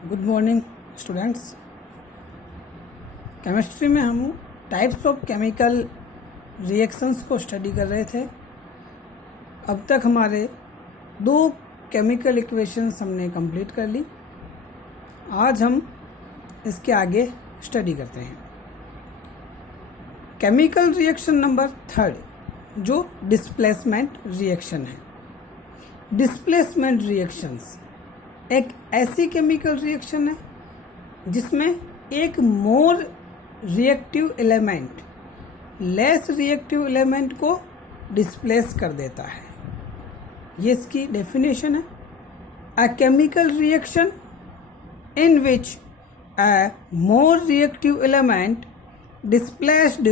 Good morning students. Chemistry में हम types of chemical reactions को स्टडी कर रहे थे। अब तक हमारे दो केमिकल इक्वेशंस हमने कंप्लीट कर ली। आज हम इसके आगे स्टडी करते हैं। केमिकल रिएक्शन नंबर 3 जो डिस्प्लेसमेंट रिएक्शन है। डिस्प्लेसमेंट रिएक्शंस एक ऐसी केमिकल रिएक्शन है जिसमें एक more reactive element less reactive element को डिस्प्लेस कर देता है। ये इसकी डेफिनेशन है। A chemical reaction in which a more reactive element displaced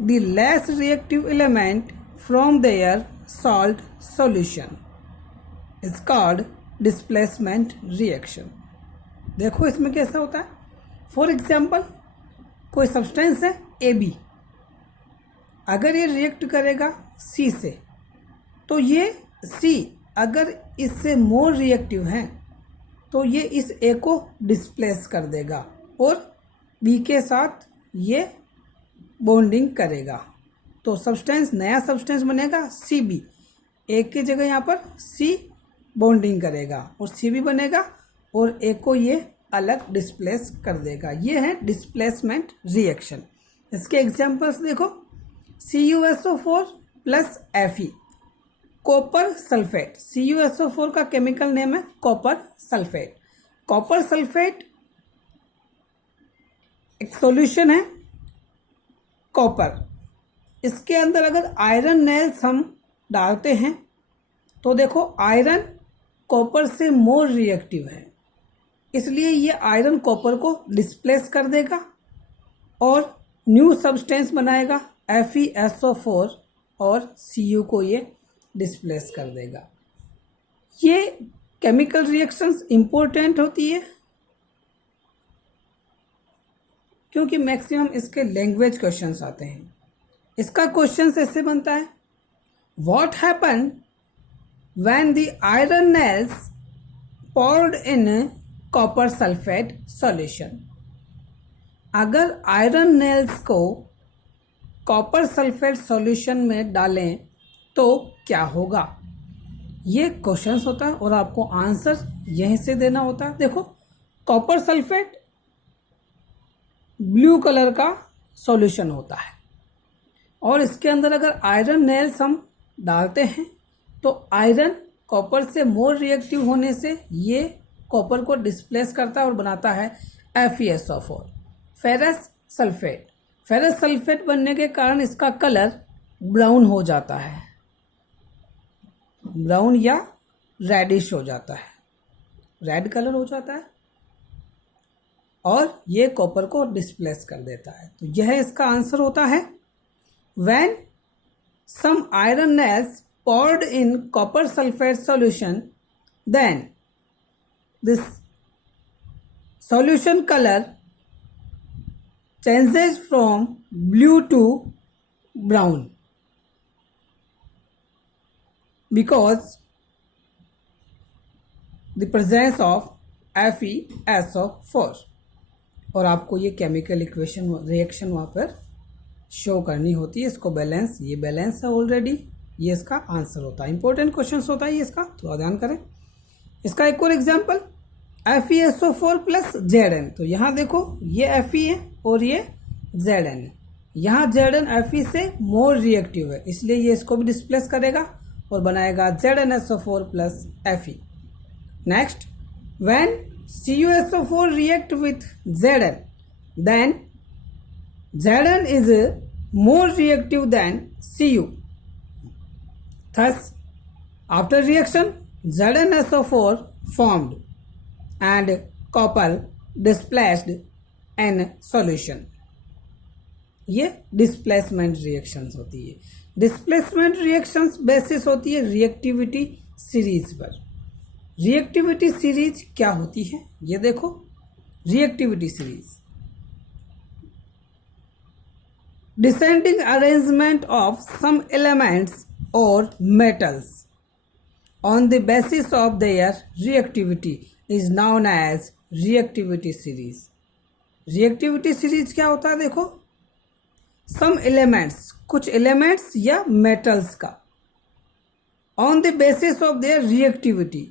the less reactive element from their salt solution is called displacement reaction। देखो इसमें कैसा होता है। फॉर एग्जाम्पल कोई सब्सटेंस है AB, अगर ये रिएक्ट करेगा C से तो ये C अगर इससे मोर रिएक्टिव है तो ये इस A को डिस्प्लेस कर देगा और B के साथ ये बॉन्डिंग करेगा। तो सब्सटेंस नया सब्सटेंस बनेगा CB, एक की जगह यहाँ पर C बॉन्डिंग करेगा और CB बनेगा और एक को ये अलग डिस्प्लेस कर देगा। ये है डिस्प्लेसमेंट रिएक्शन। इसके एग्जांपल्स देखो। CuSO4 plus Fe, copper sulphate. CuSO4 का केमिकल नेम है कॉपर सल्फेट। कॉपर सल्फेट एक सॉल्यूशन है कॉपर। इसके अंदर अगर आयरन नेल्स हम डालते हैं तो देखो आयरन कॉपर से मोर रिएक्टिव है, इसलिए ये आयरन कॉपर को डिस्प्लेस कर देगा और न्यू सब्सटेंस बनाएगा FeSO4 और Cu को ये डिस्प्लेस कर देगा। ये केमिकल रिएक्शंस इंपॉर्टेंट होती है क्योंकि मैक्सिमम इसके लैंग्वेज क्वेश्चंस आते हैं। इसका क्वेश्चन ऐसे बनता है, what happen when the iron nails poured in copper sulphate solution. अगर आयरन नेल्स को कॉपर सल्फेट सॉल्यूशन में डालें तो क्या होगा। ये क्वेश्चंस होता है और आपको आंसर यहीं से देना होता है। देखो कॉपर सल्फेट ब्लू कलर का सॉल्यूशन होता है और इसके अंदर अगर आयरन नेल्स हम डालते हैं तो आयरन कॉपर से मोर रिएक्टिव होने से ये कॉपर को डिस्प्लेस करता है और बनाता है FeSO4। Ferrous sulphate, ferrous sulphate बनने के कारण इसका कलर ब्राउन हो जाता है, ब्राउन या रेडिश हो जाता है, रेड कलर हो जाता है और ये कॉपर को डिस्प्लेस कर देता है। तो यह इसका आंसर होता है when some iron nails poured in copper sulfate solution, then this solution color changes from blue to brown because the presence of FeSO4। और आपको ये केमिकल इक्वेशन रिएक्शन वहाँ पर शो करनी होती है। इसको बैलेंस, ये बैलेंस है ऑलरेडी, ये इसका आंसर होता है। इंपॉर्टेंट क्वेश्चन होता है ये, इसका थोड़ा ध्यान करें। इसका एक और एग्जांपल FeSO4 प्लस Zn। तो यहाँ देखो ये Fe है और ये Zn है। यहाँ Zn Fe से मोर रिएक्टिव है, इसलिए ये इसको भी डिस्प्लेस करेगा और बनाएगा ZnSO4 plus Fe। Next, when CuSO4 react with Zn, then Zn is more reactive than Cu. Thus, after reaction, ZnSO4 formed and copper displaced in solution। ये डिस्प्लेसमेंट रिएक्शंस होती है। डिस्प्लेसमेंट रिएक्शंस बेसिस होती है reactivity series पर। Reactivity series क्या होती है ये देखो। Reactivity series descending arrangement of some elements और metals on the basis of their reactivity is known as reactivity series. Reactivity series क्या होता है? देखो, सम एलिमेंट्स, कुछ एलिमेंट्स या मेटल्स का on the basis of their reactivity,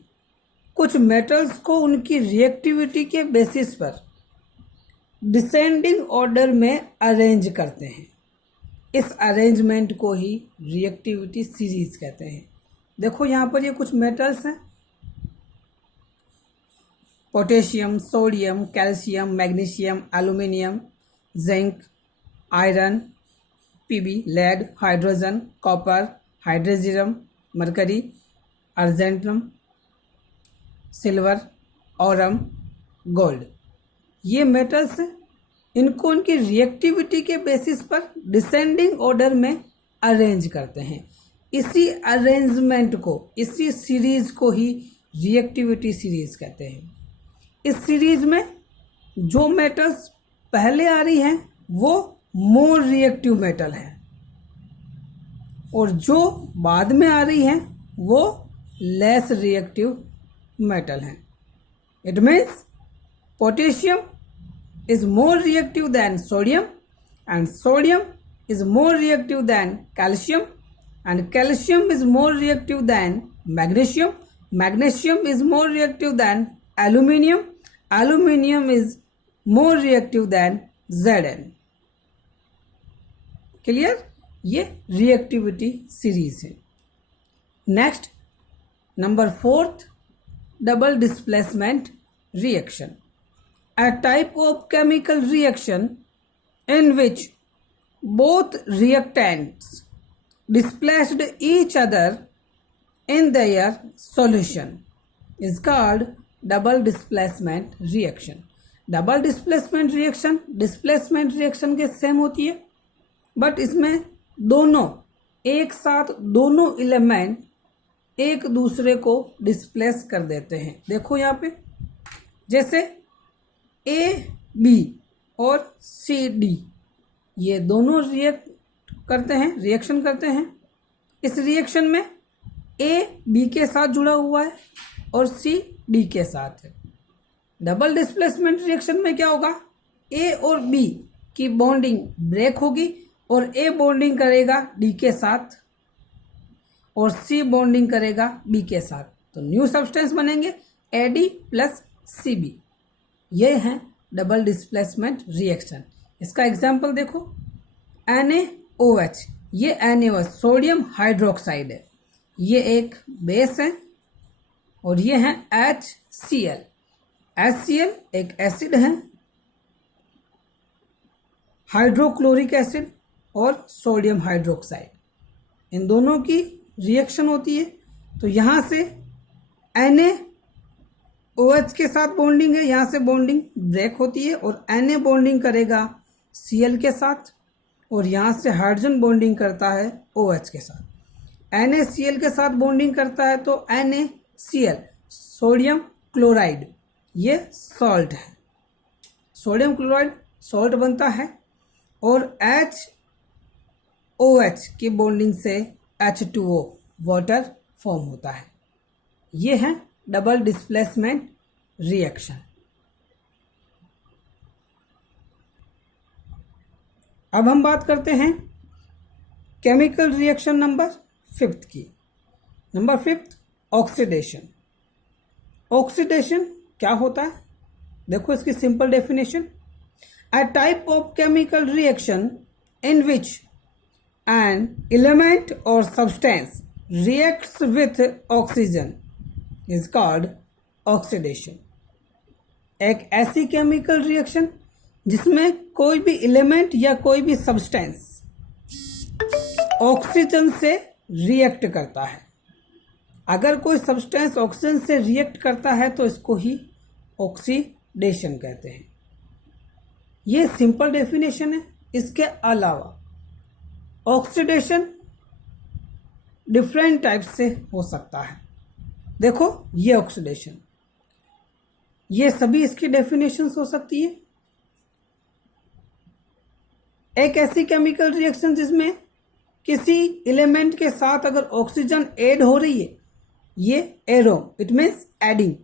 कुछ metals को उनकी रिएक्टिविटी के बेसिस पर डिसेंडिंग ऑर्डर में अरेंज करते हैं। इस अरेंजमेंट को ही रिएक्टिविटी सीरीज कहते हैं। देखो यहाँ पर ये कुछ मेटल्स हैं, potassium, sodium, calcium, magnesium, aluminium, zinc, iron, PB, lead, hydrogen, copper, hydrargyrum, mercury, argentum, silver, aurum, gold. ये मेटल्स हैं, इनको उनकी रिएक्टिविटी के बेसिस पर डिसेंडिंग ऑर्डर में अरेंज करते हैं। इसी अरेंजमेंट को, इसी सीरीज को ही रिएक्टिविटी सीरीज कहते हैं। इस सीरीज में जो मेटल्स पहले आ रही हैं वो मोर रिएक्टिव मेटल है, और जो बाद में आ रही हैं वो लेस रिएक्टिव मेटल हैं। It means potassium is more reactive than sodium, and sodium is more reactive than calcium, and calcium is more reactive than magnesium. Magnesium is more reactive than aluminium. Aluminium is more reactive than Zn. Clear? ये reactivity series है। Next, number 4, double displacement reaction. A type of chemical reaction in which both reactants displaced each other in their solution is called double displacement reaction. Double displacement reaction displacement reaction के same होती है, but इसमें दोनों एक साथ, दोनों element एक दूसरे को डिस्प्लेस कर देते हैं। देखो यहाँ पे, जैसे ए बी और सी डी, ये दोनों रिएक्शन करते हैं। इस रिएक्शन में ए बी के साथ जुड़ा हुआ है और सी डी के साथ है। डबल डिस्प्लेसमेंट रिएक्शन में क्या होगा? ए और बी की बॉन्डिंग ब्रेक होगी और ए बॉन्डिंग करेगा डी के साथ और सी बॉन्डिंग करेगा बी के साथ, तो न्यू सब्सटेंस बनेंगे एडी प्लस सी बी। ये है डबल डिस्प्लेसमेंट रिएक्शन। इसका एग्जाम्पल देखो, NaOH, ये NaOH सोडियम हाइड्रोक्साइड है, ये एक बेस है, और ये है HCl। HCl एक एसिड है, हाइड्रोक्लोरिक एसिड और सोडियम हाइड्रोक्साइड, इन दोनों की रिएक्शन होती है। तो यहाँ से NaOH के साथ बॉन्डिंग है, यहाँ से बॉन्डिंग ब्रेक होती है और Na बॉन्डिंग करेगा Cl के साथ, और यहाँ से हाइड्रोजन बॉन्डिंग करता है OH के साथ। NaCl के साथ बॉन्डिंग करता है तो NaCl सोडियम क्लोराइड, ये सॉल्ट है, सोडियम क्लोराइड सॉल्ट बनता है, और HOH की बॉन्डिंग से H2O वाटर फॉर्म होता है। ये है डबल डिस्प्लेसमेंट रिएक्शन। अब हम बात करते हैं केमिकल रिएक्शन नंबर 5 की। Number 5, oxidation. ऑक्सीडेशन क्या होता है? देखो इसकी simple definition, a type of chemical reaction in which an element or substance reacts with oxygen is called oxidation. एक ऐसी केमिकल रिएक्शन जिसमें कोई भी एलिमेंट या कोई भी सब्सटेंस ऑक्सीजन से रिएक्ट करता है। अगर कोई सब्सटेंस ऑक्सीजन से रिएक्ट करता है तो इसको ही ऑक्सीडेशन कहते हैं। ये सिंपल डेफिनेशन है। इसके अलावा ऑक्सीडेशन डिफरेंट टाइप से हो सकता है। देखो ये ऑक्सीडेशन, ये सभी इसकी डेफिनेशंस हो सकती है। एक ऐसी केमिकल रिएक्शन जिसमें किसी एलिमेंट के साथ अगर ऑक्सीजन ऐड हो रही है, ये एरो, इट मीन्स एडिंग।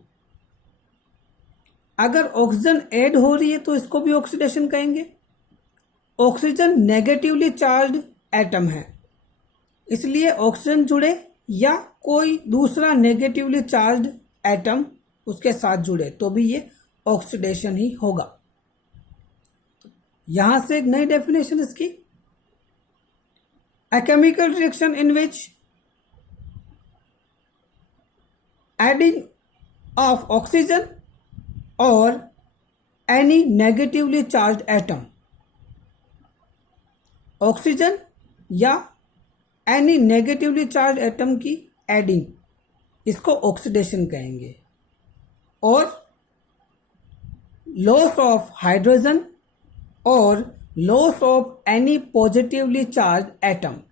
अगर ऑक्सीजन ऐड हो रही है तो इसको भी ऑक्सीडेशन कहेंगे। ऑक्सीजन नेगेटिवली चार्ज एटम है, इसलिए ऑक्सीजन जुड़े या कोई दूसरा नेगेटिवली चार्ज एटम उसके साथ जुड़े तो भी ये ऑक्सीडेशन ही होगा। यहां से एक नई डेफिनेशन इसकी, a chemical reaction in which adding of oxygen or any negatively charged atom, oxygen या एनी नेगेटिवली चार्ज एटम की एडिंग, इसको ऑक्सीडेशन कहेंगे। और लॉस ऑफ हाइड्रोजन और loss of any positively charge atom,